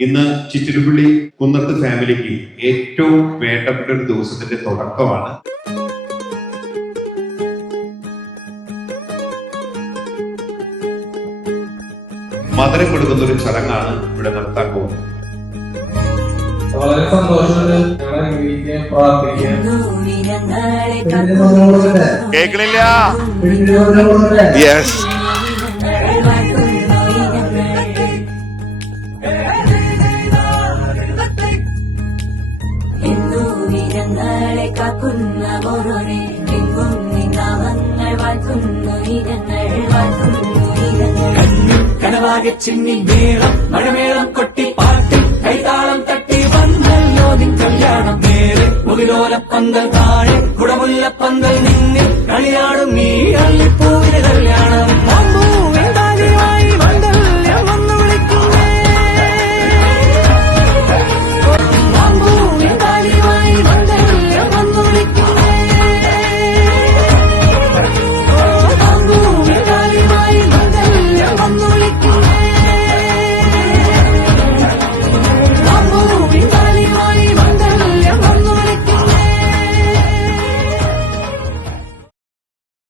ഇന്ന് ചിറ്റിലുപള്ളി കുന്നത്ത് ഫാമിലിക്ക് ഏറ്റവും വേണ്ടപ്പെട്ട ഒരു ദിവസത്തിന്റെ തുടക്കമാണ്. മധുരം കൊടുക്കുന്ന ഒരു ചടങ്ങാണ് ഇവിടെ നടത്താൻ പോകുന്നത്. വളരെ സന്തോഷമുണ്ട്. കേൾക്കണില്ല. യെസ്, ങ്ങളെ കാക്കുന്ന ഓരോരെ എങ്ങും നാമങ്ങൾ വാഴ്ത്തുന്നു ഇരങ്ങൾ വാഴ്ത്തുന്നു ഇരങ്ങൾ കനവാകെ ചിന്നി മേളം മഴമേളം കൊട്ടി പാട്ടി കൈതാളം തട്ടി വന്നല്ലോ നിൻ കല്യാണം നേരെ മുകിലോല പന്തൽ താഴെ കുടമുല്ല പന്തൽ നിന്നിൽ കളിയാടും നീ